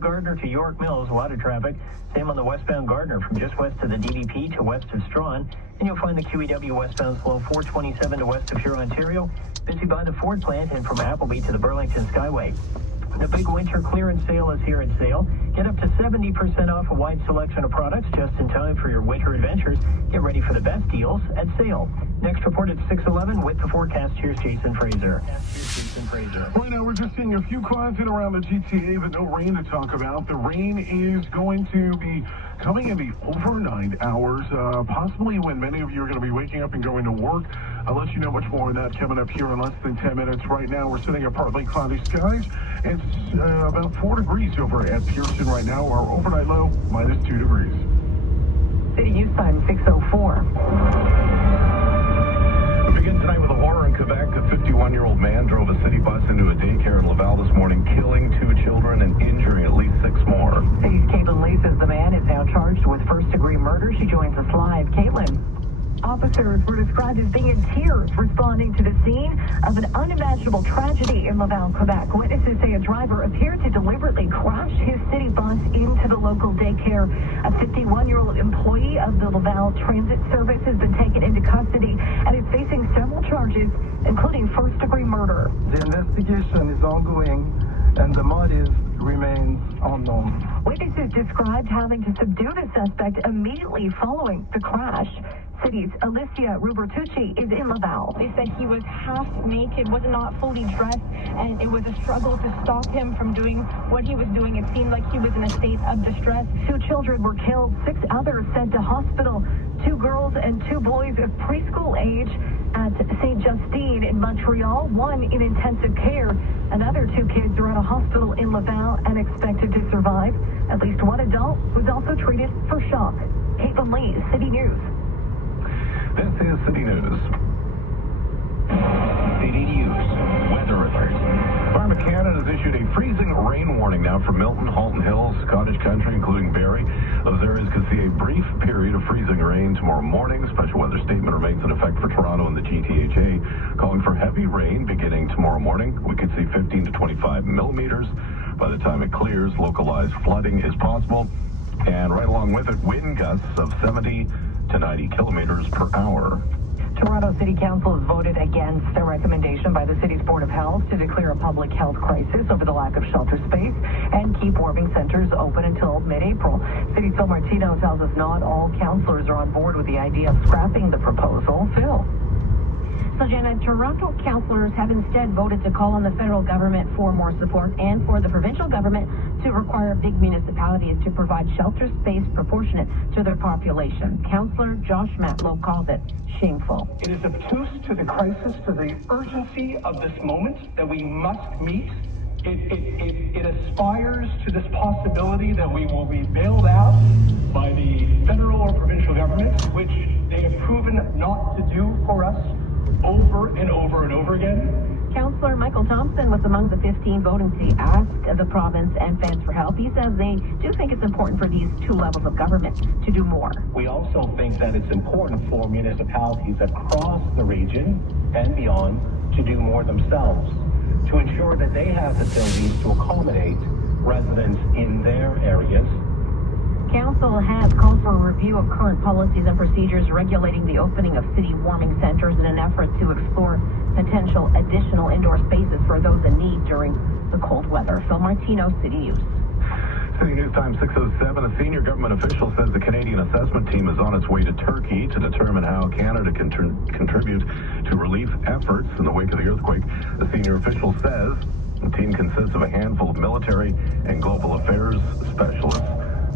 Gardner to York Mills, a lot of traffic. Same on the westbound Gardner from just west of the DVP to west of Strawn. And you'll find the QEW westbound slow 427 to west of Huron, Ontario. Busy by the Ford plant and from Appleby to the Burlington Skyway. The big winter clearance sale is here at Sale. Get up to 70% off a wide selection of products just in time for your winter adventures. Get ready for the best deals at Sale. Next report at 6:11 with the forecast. Here's Jason Fraser. Right now, we're just seeing a few clouds in around the GTA, but no rain to talk about. The rain is going to be coming in the overnight hours, possibly when many of you are going to be waking up and going to work. I'll let you know much more on that coming up here in less than 10 minutes. Right now, we're sitting at partly cloudy skies. It's about 4 degrees over at Pearson right now. Our overnight low, -2 degrees. City News Time, 6:04. We begin tonight with a horror in Quebec. A 51-year-old man drove a city bus into a daycare in Laval this morning, killing 2 children and injuring at least 6 more. City's Caitlin Lee says the man is now charged with first-degree murder. She joins us live. Caitlin. Officers were described as being in tears responding to the scene of an unimaginable tragedy in Laval, Quebec. Witnesses say a driver appeared to deliberately crash his city bus into the local daycare. A 51-year-old employee of the Laval Transit Service has been taken into custody and is facing several charges, including first-degree murder. The investigation is ongoing and the motive remains unknown. Witnesses described having to subdue the suspect immediately following the crash. City's Alicia Rubertucci is in Laval. They said he was half naked, was not fully dressed, and it was a struggle to stop him from doing what he was doing. It seemed like he was in a state of distress. 2 children were killed, 6 others sent to hospital. 2 girls and 2 boys of preschool age at St. Justine in Montreal, 1 in intensive care. Another 2 kids are at a hospital in Laval and expected to survive. At least 1 adult was also treated for shock. Caitlin Lee, City News. This is City News. City News weather alert. Environment Canada has issued a freezing rain warning now for Milton, Halton Hills, Cottage Country, including Barrie. Those areas could see a brief period of freezing rain tomorrow morning. Special weather statement remains in effect for Toronto and the GTHA, calling for heavy rain beginning tomorrow morning. We could see 15 to 25 millimeters. By the time it clears, localized flooding is possible. And right along with it, wind gusts of 70 to 90 kilometers per hour. Toronto City Council has voted against a recommendation by the city's Board of Health to declare a public health crisis over the lack of shelter space and keep warming centers open until mid-April. City Phil Martino tells us not all councillors are on board with the idea of scrapping the proposal. Phil. So, Jenna, Toronto councillors have instead voted to call on the federal government for more support and for the provincial government to require big municipalities to provide shelter space proportionate to their population. Councillor Josh Matlow called it shameful. It is obtuse to the crisis, to the urgency of this moment that we must meet. It aspires to this possibility that we will be bailed out by the federal or provincial government, which they have proven not to do for us over and over and over again. Councillor Michael Thompson was among the 15 voting to ask the province and fans for help. He says they do think it's important for these 2 levels of government to do more. We also think that it's important for municipalities across the region and beyond to do more themselves, to ensure that they have facilities to accommodate residents in their areas. Council has called for a review of current policies and procedures regulating the opening of city warming centers in an effort to explore potential additional indoor spaces for those in need during the cold weather. Phil Martino, City News. City News Time 6:07. A senior government official says the Canadian assessment team is on its way to Turkey to determine how Canada can contribute to relief efforts in the wake of the earthquake. The senior official says the team consists of a handful of military and global affairs specialists.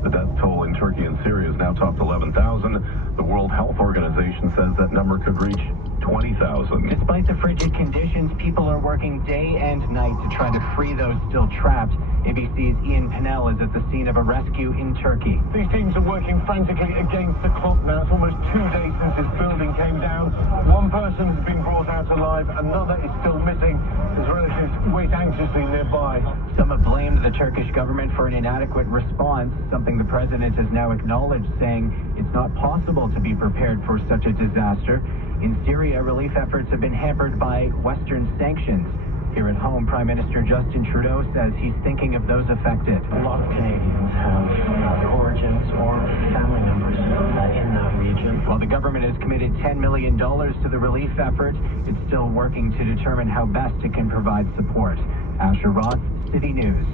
The death toll in Turkey and Syria has now topped 11,000. The World Health Organization says that number could reach 20,000. Despite the frigid conditions, people are working day and night to try to free those still trapped. ABC's Ian Pennell is at the scene of a rescue in Turkey. These teams are working frantically against the clock now. It's almost 2 days since this building came down. 1 person has been brought out alive. Another is still missing. His relatives wait anxiously nearby. Some have blamed the Turkish government for an inadequate response, something the president has now acknowledged, saying it's not possible to be prepared for such a disaster. In Syria, relief efforts have been hampered by Western sanctions. Here at home, Prime Minister Justin Trudeau says he's thinking of those affected. A lot of Canadians have their origins or family members in that region. While the government has committed $10 million to the relief effort, it's still working to determine how best it can provide support. Asher Roth, City News.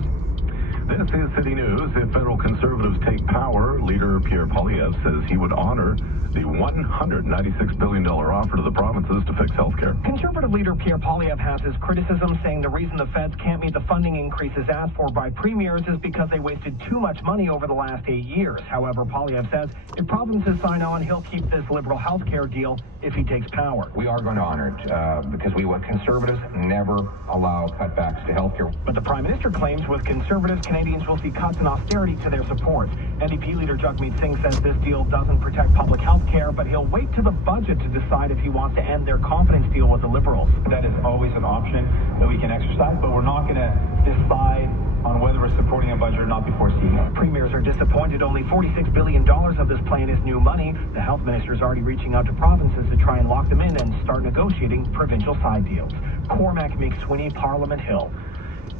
This is City News. If federal Conservatives take power, leader Pierre Poilievre says he would honor the $196 billion offer to the provinces to fix health care. Conservative leader Pierre Poilievre has his criticism, saying the reason the feds can't meet the funding increases asked for by premiers is because they wasted too much money over the last 8 years. However, Poilievre says if provinces sign on, he'll keep this liberal health care deal if he takes power. We are going to honor it because Conservatives never allow cutbacks to health care. But the Prime Minister claims with Conservatives, Canadians will see cuts and austerity to their support. NDP leader Jagmeet Singh says this deal doesn't protect public health care, but he'll wait to the budget to decide if he wants to end their confidence deal with the Liberals. That is always an option that we can exercise, but we're not going to decide on whether we're supporting a budget or not before seeing it. Premiers are disappointed only $46 billion of this plan is new money. The health minister is already reaching out to provinces to try and lock them in and start negotiating provincial side deals. Cormac McSweeney, Parliament Hill.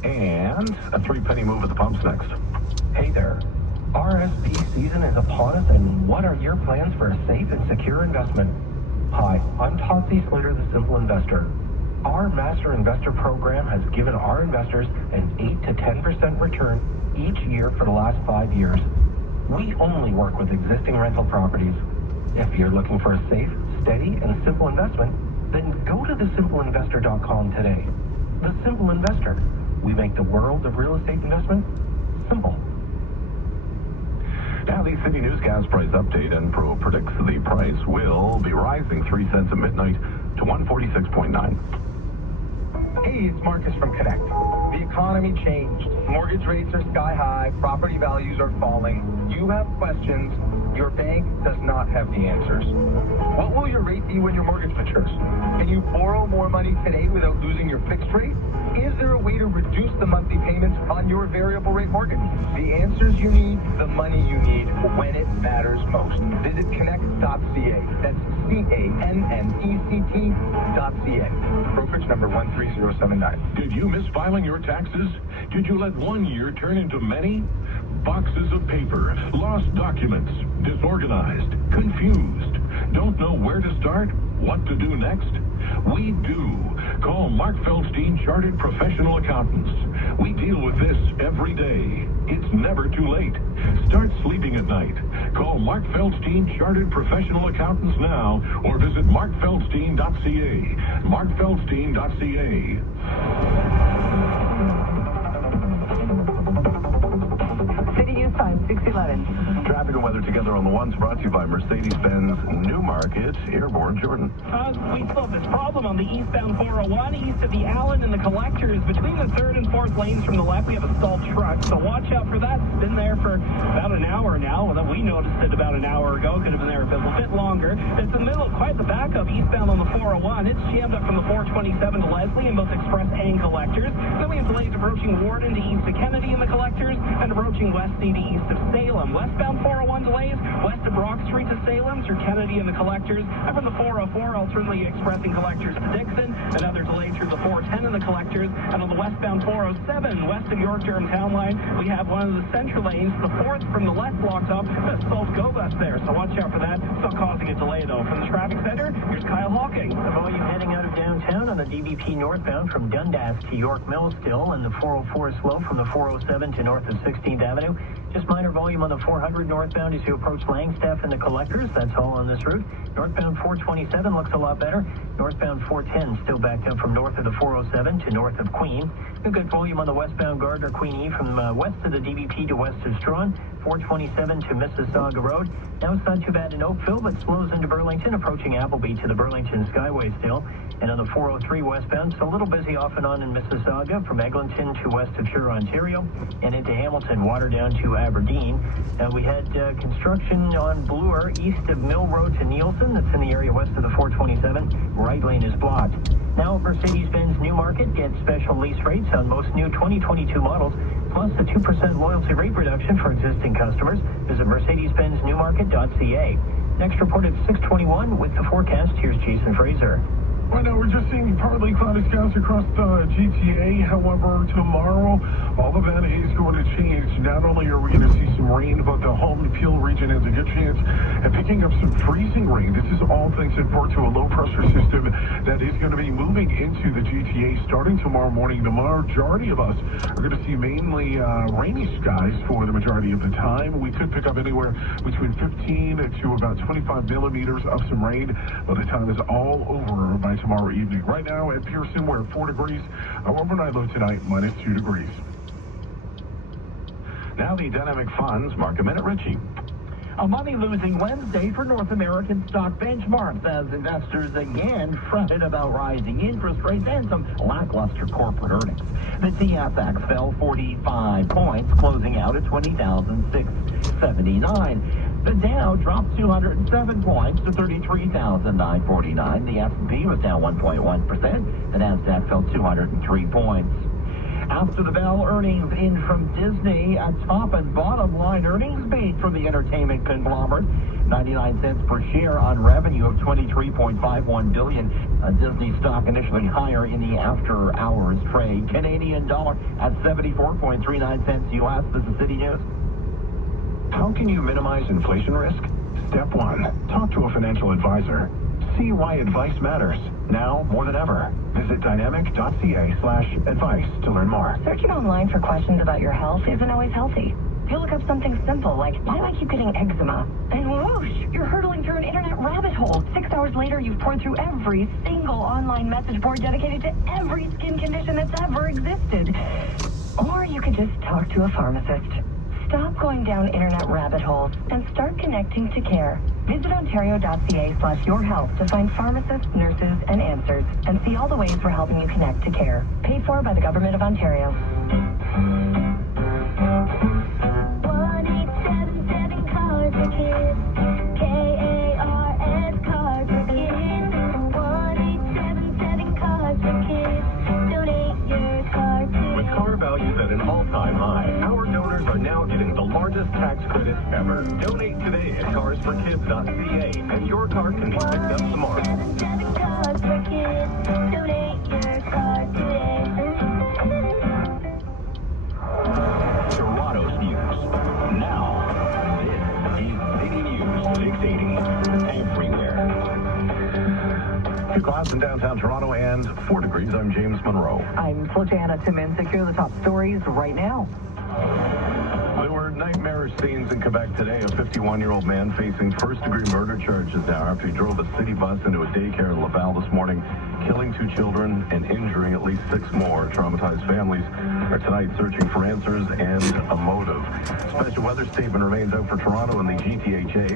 And a 3-penny move at the pumps next. Hey there. RSP season is upon us, and what are your plans for a safe and secure investment? Hi, I'm Todd C. Slater, the Simple Investor. Our Master Investor Program has given our investors an 8 to 10% return each year for the last 5 years. We only work with existing rental properties. If you're looking for a safe, steady, and simple investment, then go to thesimpleinvestor.com today. The Simple Investor. We make the world of real estate investment simple. Now, the City News gas price update. Enpro predicts the price will be rising 3 cents at midnight to 146.9. Hey, it's Marcus from Connect. The economy changed. Mortgage rates are sky high. Property values are falling. You have questions. Your bank does not have the answers. What will your rate be when your mortgage matures? Can you borrow more money today without losing your fixed rate? Is there a way to reduce the monthly payments on your variable rate mortgage? The answers you need, the money you need, when it matters most. Visit connect.ca. That's CANNECT.ca. Brokerage number 13079. Did you miss filing your taxes? Did you let 1 year turn into many? Boxes of paper, lost documents, disorganized, confused. Don't know where to start? What to do next? We do. Call Mark Feldstein Chartered Professional Accountants. We deal with this every day. It's never too late. Start sleeping at night. Call Mark Feldstein Chartered Professional Accountants now or visit markfeldstein.ca. markfeldstein.ca. City News Time, 611. Traffic and weather together on the ones brought to you by Mercedes-Benz Newmarket Airborne. Jordan. We still have this problem on the eastbound 401, east of the Allen and the collectors. Between the 3rd and 4th lanes from the left, we have a stalled truck, so watch out for that. It's been there for about an hour now. Well, we noticed it about an hour ago. Could have been there a bit longer. It's in the middle of quite the backup eastbound on the 401. It's jammed up from the 427 to Leslie in both express and collectors. Then we have delays approaching Warden to east of Kennedy in the collectors and approaching Westy to east of Salem. Westbound 401 delays west of Brock Street to Salem through Kennedy in the collectors. And from the 404, alternately expressing collectors to Dixon. Another delay through the 410 in the collectors. And on the westbound 407, west of York Durham Town Line, we have one of the central lanes, the 4th from the left blocked off. That's Salt Go Bus there, so watch out for that. It's not causing a delay, though. From the traffic center, here's Kyle Hawking. The volume heading out of downtown on the DVP northbound from Dundas to York Mills still, and the 404 slow from the 407 to north of 16th Avenue. Just minor volume on the 400 northbound as you approach Langstaff and the collectors. That's all on this route. Northbound 427 looks a lot better. Northbound 410 still backed up from north of the 407 to north of Queen. A good volume on the westbound Gardner Queen E from west of the DVP to west of Strawn. 427 to Mississauga Road. Now it's not too bad in Oakville, but slows into Burlington, approaching Appleby to the Burlington Skyway still. And on the 403 westbound, it's a little busy off and on in Mississauga from Eglinton to west of Shure, Ontario, and into Hamilton, water down to Aberdeen. We had construction on Bloor east of Mill Road to Nielsen. That's in the area west of the 427. Right lane is blocked. Now Mercedes-Benz Newmarket gets special lease rates on most new 2022 models, plus a 2% loyalty rate reduction for existing customers. Visit mercedes-benzNewmarket.ca. Next report at 6:21 with the forecast. Here's Jason Fraser. Right now, we're just seeing partly cloudy skies across the GTA. However, tomorrow, all of that is going to change. Not only are we going to see some rain, but the Halton Peel region has a good chance at picking up some freezing rain. This is all thanks in part to a low-pressure system that is going to be moving into the GTA starting tomorrow morning. The majority of us are going to see mainly rainy skies for the majority of the time. We could pick up anywhere between 15 to about 25 millimeters of some rain by the time it's all over by tomorrow evening. Right now at Pearson, we're at 4 degrees. Our overnight low tonight, minus 2 degrees. Now the dynamic funds, Mark a minute, Richie. A money-losing Wednesday for North American stock benchmarks as investors again fretted about rising interest rates and some lackluster corporate earnings. The TSX fell 45 points, closing out at 20,679. The Dow dropped 207 points to 33,949. The S&P was down 1.1%. The Nasdaq fell 203 points. After the bell, earnings in from Disney, a top and bottom line earnings beat from the entertainment conglomerate. 99 cents per share on revenue of $23.51 billion. Disney stock initially higher in the after-hours trade. Canadian dollar at 74.39 cents U.S. This is City News. How can you minimize inflation risk? Step 1, talk to a financial advisor. See why advice matters, now more than ever. Visit dynamic.ca/advice to learn more. Searching online for questions about your health isn't always healthy. You look up something simple like, why do I keep getting eczema? And whoosh, you're hurtling through an internet rabbit hole. 6 hours later, you've poured through every single online message board dedicated to every skin condition that's ever existed. Or you could just talk to a pharmacist. Stop going down internet rabbit holes and start connecting to care. Visit ontario.ca/yourhealth to find pharmacists, nurses, and answers, and see all the ways we're helping you connect to care. Paid for by the Government of Ontario. 1-877 Cars for Kids. KARS Cars for Kids. 1-877 Cars for Kids. Donate your car to. With car values at an all-time high, our donors are now getting the largest tax credit ever. Donate today at carsforkids.ca, and your car can be picked up tomorrow. 1-877 Cars for Kids. Donate your car today. Toronto's news. Now, this is City News 680. Everywhere. Few clouds in downtown Toronto and 4 degrees. I'm James Monroe. I'm Flojana Timinsic. Here are the top stories right now. There were nightmarish scenes in Quebec today. A 51-year-old man facing first-degree murder charges now after he drove a city bus into a daycare in Laval this morning, killing 2 children and injuring at least 6 more. Traumatized families are tonight searching for answers and a motive. Special weather statement remains out for Toronto and the GTHA.